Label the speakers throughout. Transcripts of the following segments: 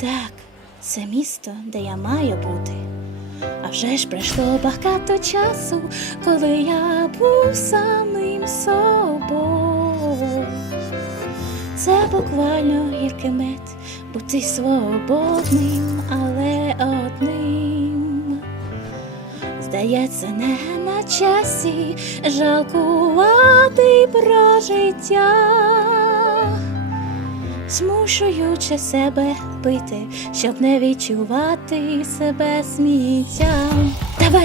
Speaker 1: Так, це місто, де я маю бути. А вже ж пройшло багато часу, коли я був самим собою. Це буквально гіркий мед, бути свободним, але одним. Здається, не на часі жалкувати про життя змушуючи себе пити, щоб не відчувати себе сміттям.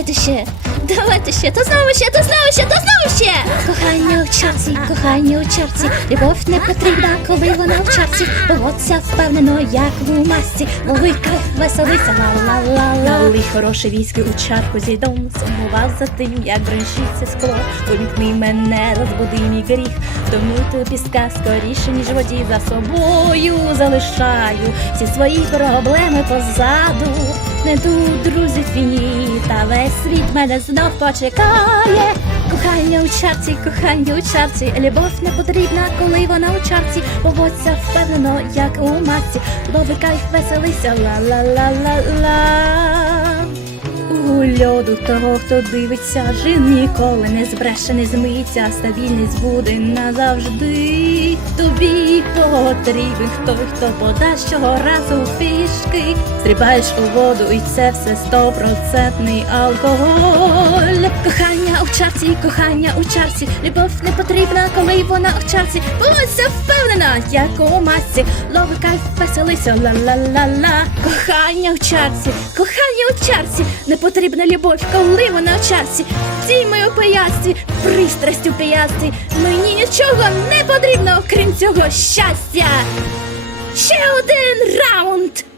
Speaker 1: Давайте ще, давайте ще, то знову ще, то знову ще, то знову ще. Кохання у чарці, кохання у чарці, любов не потрібна, коли вона в чарці. Поводься впевнено, як в масці, лови кайф, веселися, ла-ла-ла-ла. Налий хороше віскі у чарку зі дом, сумував за тим, як броншиться скло. Помікни мене, розбуди мій гріх, тому тобі сказ скоріше, ніж водій за собою залишаю всі свої проблеми позаду. Не тут, друзі, фіні, та весь світ мене знов почекає. Кохання у чарці, кохання у чарці, любов не потрібна, коли вона у чарці. Поводься впевнено, як у масці, лови кайф, веселися, ла-ла-ла-ла-ла. Льоду того, хто дивиться, жив ніколи не збреше, не змиється, стабільність буде назавжди. Тобі потрібен той, хто подасть щоразу фішки. Стрибаєш у воду, і це все стопроцентний алкоголь. Чарці, кохання у чарці, любов не потрібна, коли вона у чарці. Поводься впевнена, як у масці, лови кайф, веселися, ла-ла-ла-ла. Кохання у чарці, кохання у чарці, не потрібна любов, коли вона у чарці. Цій мої пияцтві, пристрастю пияцтві, мені нічого не потрібно, крім цього щастя. Ще один раз!